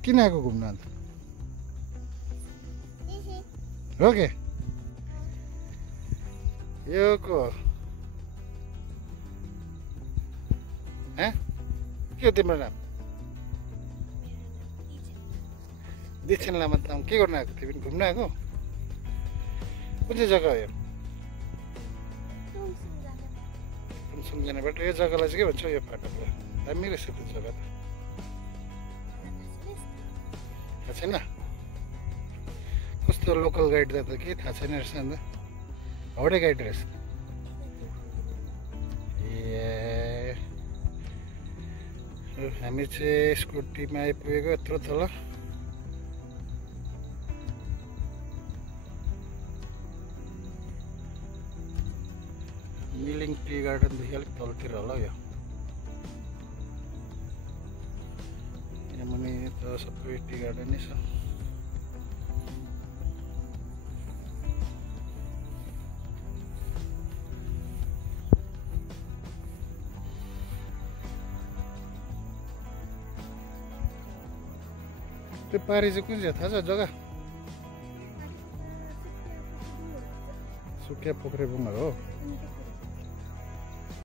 किन आएको घुम्न अन्त हो के यो को के हो तिम्रो नाम दीक्षण लामा त के गर्न आएको तिमी घुम्न आएको कुन चाहिँ जग्गा हो यो तुमसुङ जाने बाटो यो जग्गालाई चाहिँ के भन्छ यो फाटकलाई दामी रहेछ त्यो जग्गा त थाहा छैन कस्तो लोकल गाइड त के थाहा छैन रहेछ अन्त हाउडे गाइड रहेछ ए हामी चाहिँ स्कुटीमा आइपुगेको यत्रो तल मिलिङ टी गार्डनदेखि अलिक तलतिर होला यो यहाँ मुनि त सबै टी गार्डन नै छ त्यो पारी चाहिँ कुन चाहिँ थाहा छ जग्गा सुकिया पोखरी बुङ्गा हो